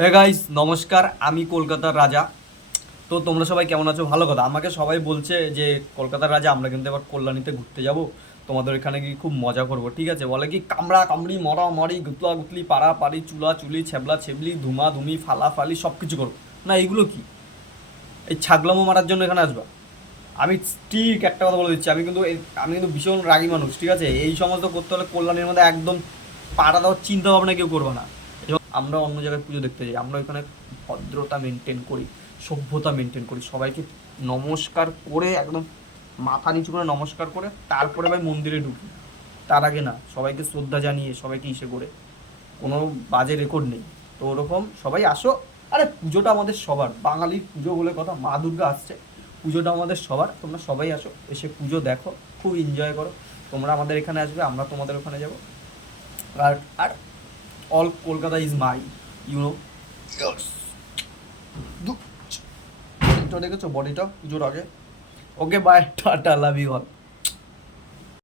Hey guys, নমস্কার। আমি কলকাতার রাজা। তো তোমরা সবাই কেমন আছো? ভালো কথা। আমাকে সবাই বলছে যে কলকাতার রাজা আমরা কিন্তু এবার কল্যাণীতে ঘুরতে যাব, তোমাদের এখানে গিয়ে খুব মজা করব। ঠিক আছে, বলে কি কামড়া কামড়ি মরা মরি গুতলা গুতলি পাড়া পাড়ি চুলা চুলি ছ্যাবলা ছেবলি ধুমা ধুমি ফালা ফালি সব কিছু করবো। না, এইগুলো কি? এই ছাগলামো মারার জন্য এখানে আসবা? আমি ঠিক একটা কথা বলে দিচ্ছি, আমি কিন্তু ভীষণ রাগী মানুষ। ঠিক আছে, এই সমস্ত করতে হলে কল্যাণীর মধ্যে একদম পাড়া দেওয়ার চিন্তা ভাবনা কেউ করবে না। আমরা অন্য জায়গায় পুজো দেখতে যাই, আমরা ওইখানে ভদ্রতা মেনটেন করি, সভ্যতা মেনটেন করি, সবাইকে নমস্কার করে একদম মাথা নিচু করে নমস্কার করে তারপরে ভাই মন্দিরে ঢুকি। তার আগে না, সবাইকে শ্রদ্ধা জানিয়ে সবাইকে ইসে করে কোনো বাজে রেকর্ড নেই। তো ওরকম সবাই আসো। আরে পুজোটা আমাদের সবার, বাঙালির পুজো বলে কথা, মা দুর্গা আসছে, পুজোটা আমাদের সবার। তোমরা সবাই আসো, এসে পুজো দেখো, খুব এনজয় করো। তোমরা আমাদের এখানে আসবে, আমরা তোমাদের ওখানে যাবো। আর আর all Kolkata is my, you know. বডিটা দেখেছো, বডিটা পুজোর আগে। Okay bye, tata, love you all.